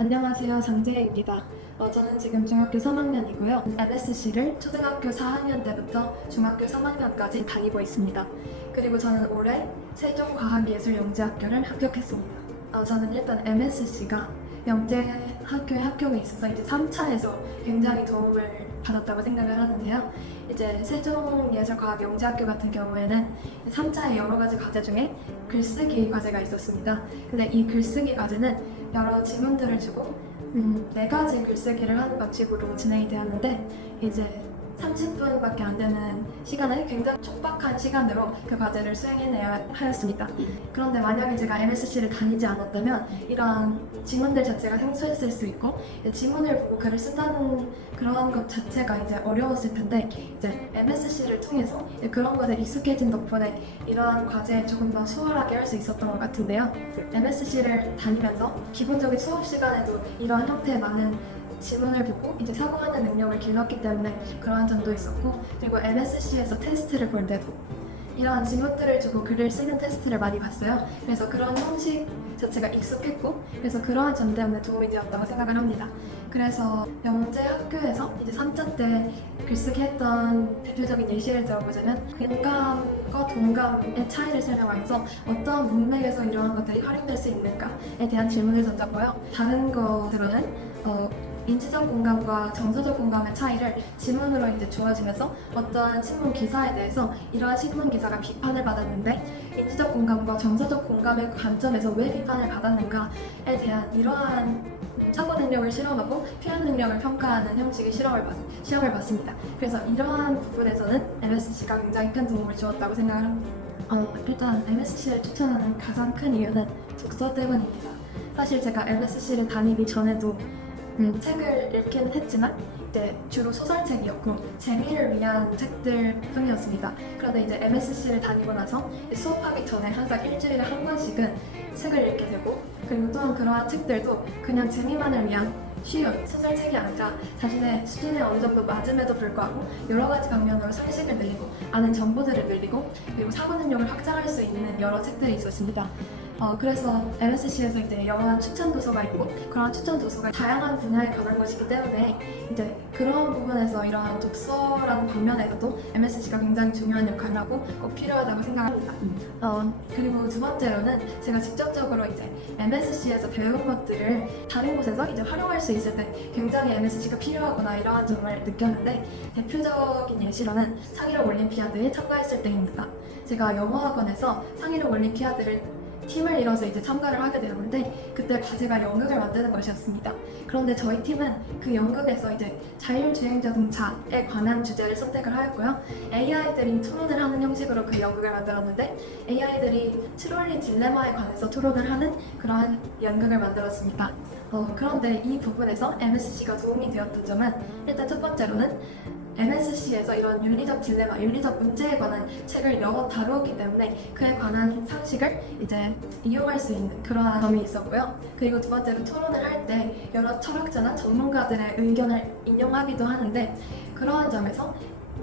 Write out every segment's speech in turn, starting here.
안녕하세요. 장재혜입니다. 저는 지금 중학교 3학년이고요. MSC를 초등학교 4학년 때부터 중학교 3학년까지 다니고 있습니다. 그리고 저는 올해 세종과학예술영재학교를 합격했습니다. 저는 일단 MSC가 영재학교에 합격에 있어서 이제 3차에서 굉장히 도움을 받았다고 생각을 하는데요. 이제 세종예술과학영재학교 같은 경우에는 3차에 여러 가지 과제 중에 글쓰기 과제가 있었습니다. 근데 이 글쓰기 과제는 여러 지문들을 주고 4가지 글쓰기를 하는 방식으로 진행이 되었는데 이제 30분밖에 안 되는 시간을 굉장히 촉박한 시간으로 그 과제를 수행해내야 하였습니다. 그런데 만약에 제가 MSC를 다니지 않았다면 이러한 지문들 자체가 생소했을 수 있고 지문을 보고 글을 쓴다는 그런 것 자체가 이제 어려웠을 텐데 이제 MSC를 통해서 그런 것에 익숙해진 덕분에 이러한 과제에 조금 더 수월하게 할 수 있었던 것 같은데요. MSC를 다니면서 기본적인 수업 시간에도 이러한 형태의 많은 지문을 보고 이제 사고하는 능력을 길렀기 때문에 그러한 점도 있었고, 그리고 MSC에서 테스트를 볼 때도 이러한 지문들을 주고 글을 쓰는 테스트를 많이 봤어요. 그래서 그런 형식 자체가 익숙했고, 그래서 그러한 점 때문에 도움이 되었다고 생각을 합니다. 그래서 영재학교에서 이제 3차 때 글쓰기 했던 대표적인 예시를 들어보자면 공감과 동감의 차이를 설명하면서 어떤 문맥에서 이러한 것들이 활용될 수 있는가에 대한 질문을 던졌고요. 다른 것으로는 인지적 공감과 정서적 공감의 차이를 지문으로 이제 주어지면서 어떠한 신문 기사에 대해서 이러한 신문 기사가 비판을 받았는데 인지적 공감과 정서적 공감의 관점에서 왜 비판을 받았는가에 대한 이러한 사고 능력을 실험하고 표현 능력을 평가하는 형식의 시험을 봤습니다. 그래서 이러한 부분에서는 MSC가 굉장히 큰 도움을 주었다고 생각을 합니다. 일단 MSC를 추천하는 가장 큰 이유는 독서 때문입니다. 사실 제가 MSC를 다니기 전에도 책을 읽기는 했지만 이제 주로 소설책이었고 재미를 위한 책들 뿐이었습니다. 그런데 이제 MSC를 다니고 나서 수업하기 전에 항상 일주일에 한 권씩은 책을 읽게 되고, 그리고 또한 그러한 책들도 그냥 재미만을 위한 쉬운 소설책이 아니라 자신의 수준에 어느 정도 맞음에도 불구하고 여러 가지 방면으로 상식을 늘리고 아는 정보들을 늘리고 그리고 사고 능력을 확장할 수 있는 여러 책들이 있었습니다. 그래서 MSC에서 이제 여러한 추천 도서가 있고 그런 추천 도서가 다양한 분야에 관한 것이기 때문에 이제 그런 부분에서 이러한 독서라는 방면에서도 MSC가 굉장히 중요한 역할을 하고 꼭 필요하다고 생각합니다. 그리고 두 번째로는 제가 직접적으로 이제 MSC에서 배운 것들을 다른 곳에서 이제 활용할 수 있을 때 굉장히 MSC가 필요하구나 이러한 점을 느꼈는데, 대표적인 예시로는 창의력 올림피아드에 참가했을 때입니다. 제가 영어학원에서 창의력 올림피아드를 팀을 이뤄서 이제 참가를 하게 되었는데 그때 과제가 연극을 만드는 것이었습니다. 그런데 저희 팀은 그 연극에서 이제 자율주행 자동차에 관한 주제를 선택을 하였고요. AI들이 토론을 하는 형식으로 그 연극을 만들었는데 AI들이 트롤리 딜레마에 관해서 토론을 하는 그러한 연극을 만들었습니다. 그런데 이 부분에서 MSC가 도움이 되었던 점은 일단 첫 번째로는 MSC에서 이런 윤리적 딜레마, 윤리적 문제에 관한 책을 여러 다루었기 때문에 그에 관한 상식을 이제 이용할 수 있는 그러한 점이 있었고요. 그리고 두 번째로 토론을 할 때 여러 철학자나 전문가들의 의견을 인용하기도 하는데 그러한 점에서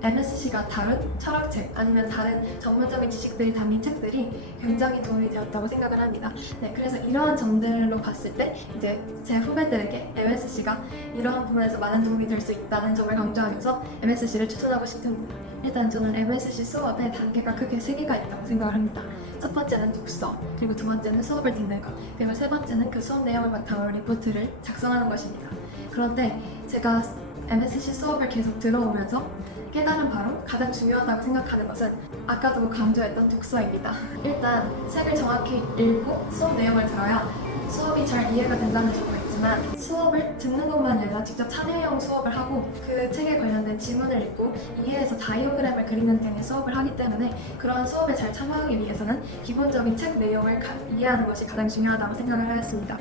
MSC가 다룬 철학책 아니면 다른 전문적인 지식들이 담긴 책들이 굉장히 도움이 되었다고 생각을 합니다. 네, 그래서 이러한 점들로 봤을 때 이제 제 후배들에게 MSC가 이러한 부분에서 많은 도움이 될 수 있다는 점을 강조하면서 MSC를 추천하고 싶습니다. 일단 저는 MSC 수업에 단계가 크게 3개가 있다고 생각을 합니다. 첫 번째는 독서, 그리고 두 번째는 수업을 듣는 것, 그리고 세 번째는 그 수업 내용을 바탕으로 리포트를 작성하는 것입니다. 그런데 제가 MSC 수업을 계속 들어오면서 깨달은 바로 가장 중요하다고 생각하는 것은 아까도 강조했던 독서입니다. 일단 책을 정확히 읽고 수업 내용을 들어야 수업이 잘 이해가 된다는 점도 있지만 수업을 듣는 것만 아니라 직접 참여형 수업을 하고 그 책에 관련된 지문을 읽고 이해해서 다이어그램을 그리는 등의 수업을 하기 때문에 그러한 수업에 잘 참여하기 위해서는 기본적인 책 내용을 이해하는 것이 가장 중요하다고 생각을 하였습니다.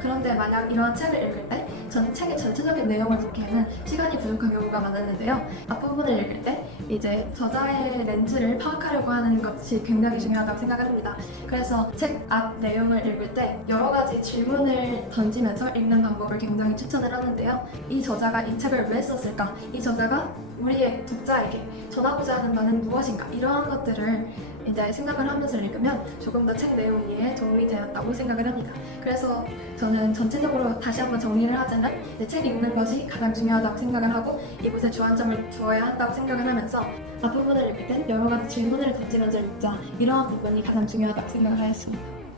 그런데 만약 이러한 책을 읽을 때 저는 책의 전체적인 내용을 보기에는 시간이 부족한 경우가 많았는데요. 앞부분을 읽을 때 이제 저자의 렌즈를 파악하려고 하는 것이 굉장히 중요하다고 생각을 합니다. 그래서 책 앞 내용을 읽을 때 여러 가지 질문을 던지면서 읽는 방법을 굉장히 추천을 하는데요. 이 저자가 이 책을 왜 썼을까? 이 저자가 우리의 독자에게 전하고자 하는 바는 무엇인가? 이러한 것들을 이제 생각을 하면서 읽으면 조금 더 책 내용 이해에 도움이 되었다고 생각을 합니다. 그래서 저는 전체적으로 다시 한번 정리를 하자면 책 읽는 것이 가장 중요하다고 생각을 하고 이곳에 주안점을 두어야 한다고 생각을 하면서 앞부분을 읽을 땐 여러 가지 질문을 던지면서 읽자, 이러한 부분이 가장 중요하다고 생각을 하였습니다.